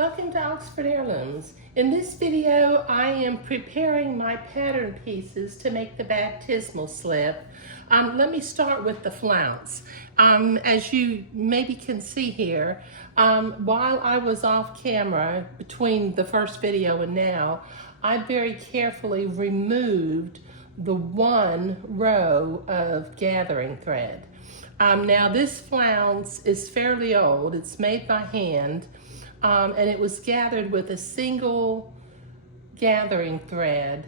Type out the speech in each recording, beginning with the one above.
Welcome to Oxford Heirlooms. In this video, I am preparing my pattern pieces to make the baptismal slip. Let me start with the flounce. As you maybe can see here, while I was off camera between the first video and now, I very carefully removed the one row of gathering thread. Now this flounce is fairly old. It's made by hand. And it was gathered with a single gathering thread,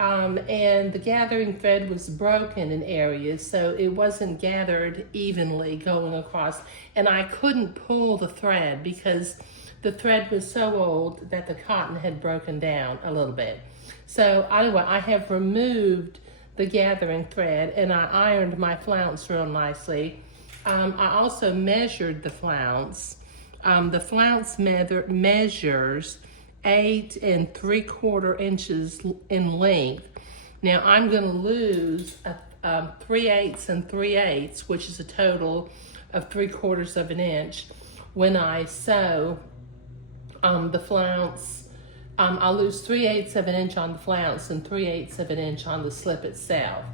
and the gathering thread was broken in areas, so it wasn't gathered evenly going across, and I couldn't pull the thread because the thread was so old that the cotton had broken down a little bit. So anyway, I have removed the gathering thread and I ironed my flounce real nicely. I also measured the flounce. The flounce measures 8 3/4 inches in length. Now I'm going to lose 3/8 and 3/8, which is a total of 3/4 of an inch. When I sew the flounce, I'll lose 3/8 of an inch on the flounce and 3/8 of an inch on the slip itself.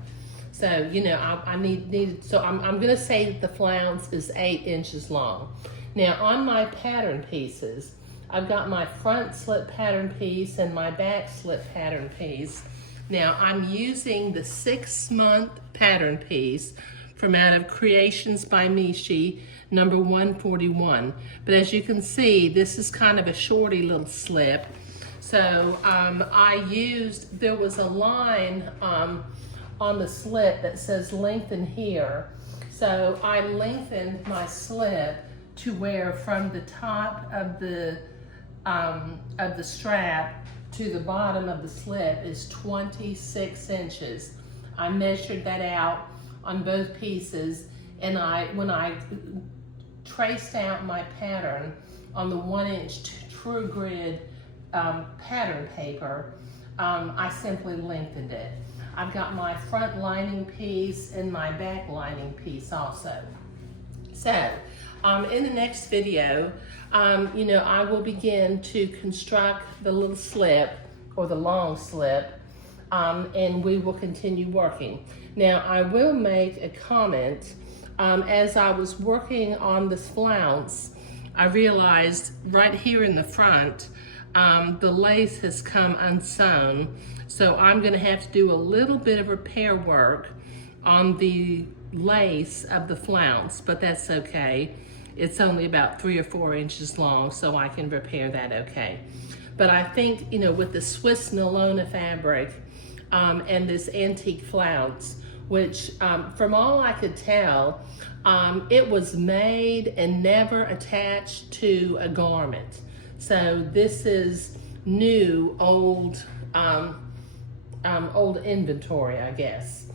So you know I'm going to say that the flounce is 8 inches long. Now on my pattern pieces, I've got my front slip pattern piece and my back slip pattern piece. Now I'm using the 6-month pattern piece from out of Creations by Mishi, number 141. But as you can see, this is kind of a shorty little slip. So there was a line on the slip that says lengthen here. So I lengthened my slip to where from the top of the strap to the bottom of the slip is 26 inches. I measured that out on both pieces, and when I traced out my pattern on the 1-inch True Grid pattern paper, I simply lengthened it. I've got my front lining piece and my back lining piece also. So, in the next video, I will begin to construct the little slip or the long slip, and we will continue working. Now, I will make a comment. As I was working on this flounce, I realized right here in the front, the lace has come unsewn, so I'm going to have to do a little bit of repair work on the lace of the flounce, but that's okay. It's only about 3 or 4 inches long, so I can repair that okay. But I think, with the Swiss Nylona fabric and this antique flounce, which from all I could tell, it was made and never attached to a garment. So this is new, old inventory, I guess.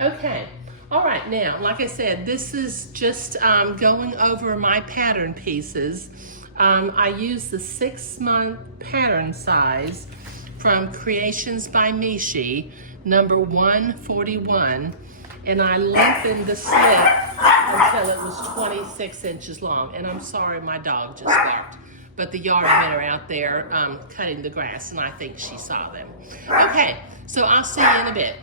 Okay. All right, now, like I said, this is just going over my pattern pieces. I used the 6-month pattern size from Creations by Mishi, number 141, and I lengthened the slip until it was 26 inches long. And I'm sorry, my dog just barked, but the yardmen are out there cutting the grass, and I think she saw them. Okay, so I'll see you in a bit.